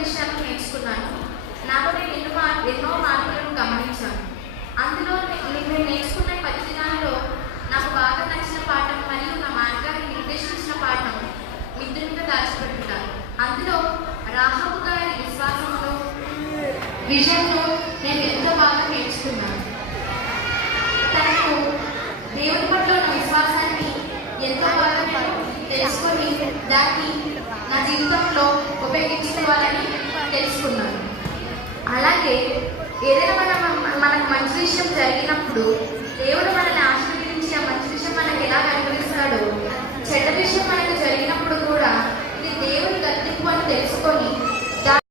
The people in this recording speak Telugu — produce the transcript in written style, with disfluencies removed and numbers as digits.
విషయాలు నేర్చుకున్నాను. నాలో నేను ఎన్నో మార్పులను గమనించాను. అందులో నేను నేర్చుకున్న 10 దినాలలో నాకు బాగా నచ్చిన పాఠం మరియు నా మార్గాన్ని నిర్దేశించిన పాఠం మిత్రునిగా దాచిపెట్టుతాను. అందులో రాహబు గారి విశ్వాసంలో విజయంలో నేను ఎంతో బాగా నేర్చుకున్నాను. తనకు దేవుని పట్ల ఉన్న విశ్వాసాన్ని ఎంతో బాగా తెలుసుకొని దాన్ని నా జీవితంలో ఉపయోగించుకోవాలని తెలుసుకున్నాను. అలాగే ఏదైనా మనకు మంచి విషయం జరిగినప్పుడు దేవుడు మనల్ని ఆశీర్వదించి ఆ మంచి విషయం మనకు ఎలా అనుగ్రహిస్తాడో, చెడ్డ విషయం మనకు జరిగినప్పుడు కూడా ఇది దేవుని గద్దింపు అని తెలుసుకొని